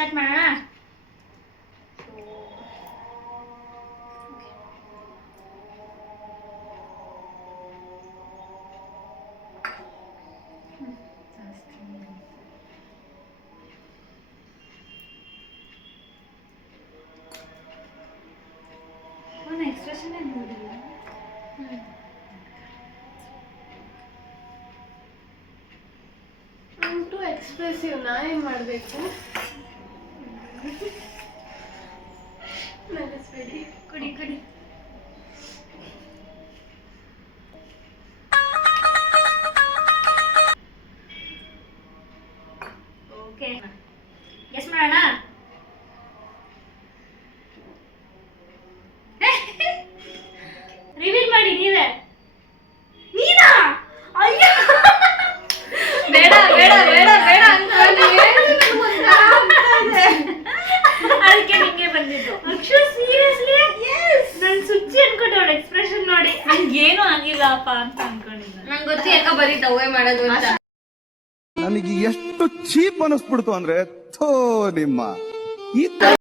Start ಮಾಡೋಣ. Expression ನೋಡಿಲ್ಲ. To expressive. ನಾ ಏನ್ ಮಾಡ್ಬೇಕು? ಕುಡಿ ಕುಡಿ. ಓಕೆ, ಗೆಸ್ ಮಾಡೋಣ. ರಿವೀಲ್ ಮಾಡಿ ನೀವೇ. ನೀನಾ? ಅಯ್ಯೋ, ಬೇಡ ಬೇಡ ಬೇಡ ಬೇಡ ಅದಕ್ಕೆ ನಿಂಗೆ ಬಂದಿದ್ದು. ಅಕ್ಷು ಸೀರಿಯಸ್ಲಿ? ಯೆಸ್. ನಾನು ಸುಚ್ಚಿ ಅನ್ಕೊಂಡೆ ಅವಳ ಎಕ್ಸ್ಪ್ರೆಷನ್ ನೋಡಿ. ನಂಗೇನು ಆಗಿಲ್ಲಪ್ಪ ಅಂತ ಅನ್ಕೊಂಡಿದ್ದೆ. ನಂಗೆ ಗೊತ್ತಿ ಯಾಕ ಬರೀ ದವ್ವೆ ಮಾಡೋದು ಅಂತ. ನನಗೆ ಎಷ್ಟು ಚೀಪ್ ಅನಿಸ್ಬಿಡ್ತು ಅಂದ್ರೆ ಥೋ ನಿಮ್ಮ ಈ